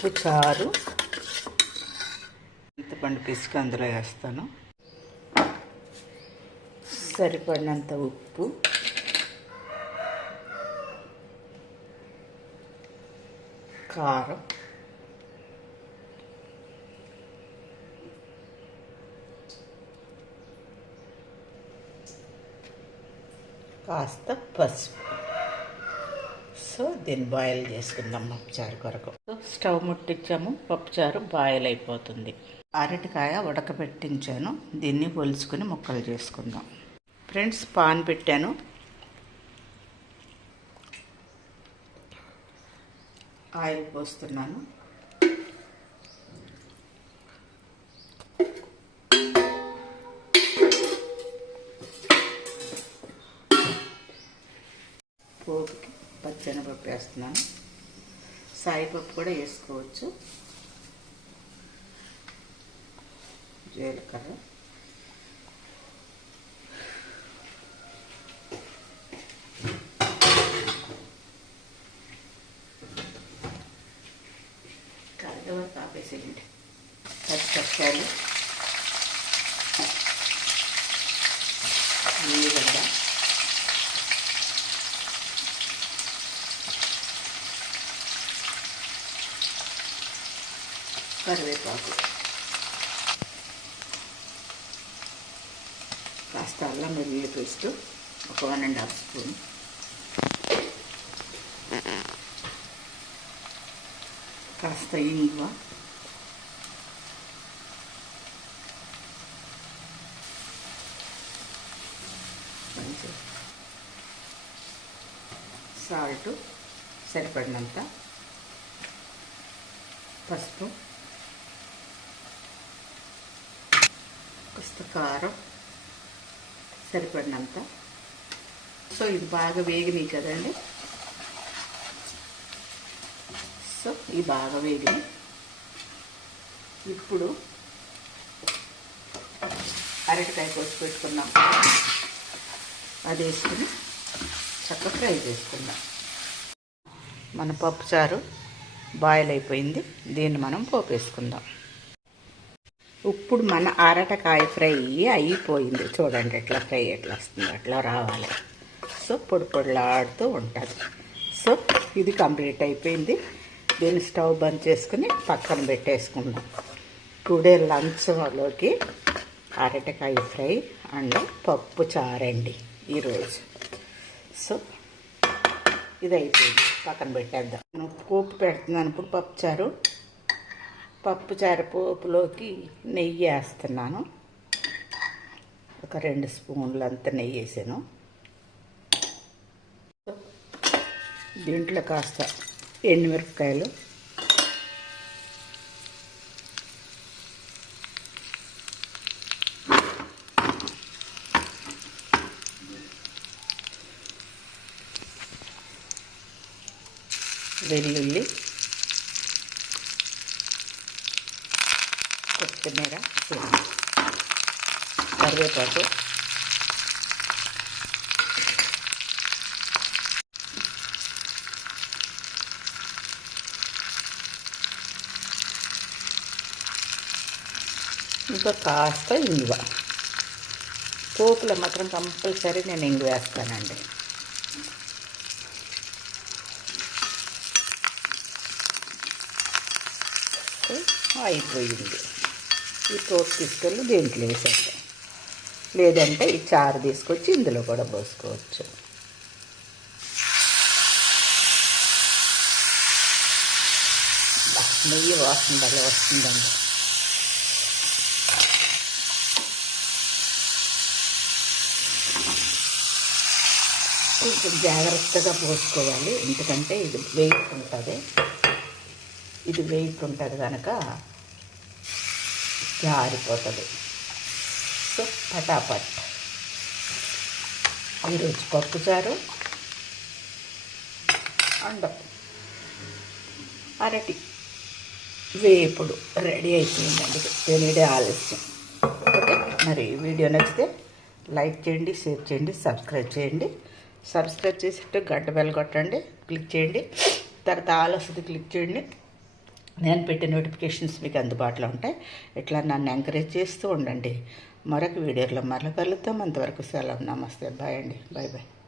పప్పు చారు, చింతపండు పిసుకు అందులో వేస్తాను. సరిపడినంత ఉప్పు, కారం, కాస్త పసుపు. సో దీన్ని బాయిల్ చేసుకుందాం పప్పుచారు కొరకు. సో స్టవ్ ముట్టించాము, పప్పుచారు బాయిల్ అయిపోతుంది. అరటికాయ ఉడకబెట్టించాను, దీన్ని ఒలుచుకొని ముక్కలు చేసుకుందాం. ఫ్రెండ్స్, పాన్ పెట్టాను, ఆయిల్ పోస్తున్నాను. పోపుకి పచ్చెనపప్పు వేస్తున్నాను, సాయిపప్పు కూడా వేసుకోవచ్చు. జీలకర్ర, కరివేపాకు ఆపేసేయండి. పచ్చిమిరపకాయలు, ఉల్లిగడ్డ, కరివేపాకు, కాస్త అల్లం వెల్లుల్లి పేస్ట్ ఒక 1½ స్పూన్, కాస్త ఇంగువ, సాల్ట్ సరిపడినంత, పసుపు, కాస్త కారం సరిపడినంత. సో ఇది బాగా వేగినాయి కదండి. సో ఇది బాగా వేగినాయి. ఇప్పుడు అరటికాయ కోసి పెట్టుకున్నాం, అది వేసుకుని చక్కగా ఫ్రై చేసుకుందాం. మన పప్పుచారు బాయిల్ అయిపోయింది, దీన్ని మనం పోపేసుకుందాం. ఇప్పుడు మన అరటికాయ ఫ్రై అయిపోయింది. చూడండి ఎట్లా ఫ్రై ఎట్లా వస్తుందో, అట్లా రావాలి. సో పొడి పొడిలాడుతూ ఉంటుంది. సో ఇది కంప్లీట్ అయిపోయింది. దీన్ని స్టవ్ బంద్ చేసుకుని పక్కన పెట్టేసుకుందాం. టుడే లంచ్లోకి అరటికాయ ఫ్రై అండ్ పప్పు చారండి ఈరోజు. సో ఇది అయిపోయింది, పక్కన పెట్టేద్దాం. నేను పోపు పెడుతున్నాను ఇప్పుడు. పప్పుచారు పోపులోకి నెయ్యి వేస్తున్నాను. ఒక 2 స్పూన్లు అంత నెయ్యి వేసాను. దీంట్లో కాస్త ఎండుమిరపకాయలు, వెల్లుల్లి, కొత్తిమీర, కరివేపాకు, ఇంకా కాస్త ఇంగువ. పోపులో మాత్రం కంపల్సరీ నేను ఇంగువ వేస్తానండి. అయిపోయింది. ఈ పోపు తీసుకెళ్ళి దీంట్లో వేసేద్దాం, లేదంటే ఈ చారు తీసుకొచ్చి ఇందులో కూడా పోసుకోవచ్చు. నెయ్యి వాసన భలే వస్తుందండి. కొంచెం జాగ్రత్తగా పోసుకోవాలి, ఎందుకంటే ఇది వెయిట్ ఉంటుంది. ఇది వెయిట్ ఉంటుంది కనుక జారిపోతుంది. సో పటాపట్ ఈరోజు పప్పుచారు అండ్ అరటి వేపుడు రెడీ అయిపోయిందండి. తెలియడే ఆలస్యం. ఓకే, మరి వీడియో నచ్చితే లైక్ చేయండి, షేర్ చేయండి, సబ్స్క్రైబ్ చేయండి. సబ్స్క్రైబ్ చేసేట్టు గంట బెల్ కొట్టండి, క్లిక్ చేయండి. తర్వాత ఆల్ వస్తుంది, క్లిక్ చేయండి. నేను పెట్టే నోటిఫికేషన్స్ మీకు అందుబాటులో ఉంటాయి. ఇట్లా నన్ను ఎంకరేజ్ చేస్తూ ఉండండి. మరొక వీడియోలో మరల కలుద్దాం. అంతవరకు సెలవు. నమస్తే. బాయ్ అండి. Bye bye.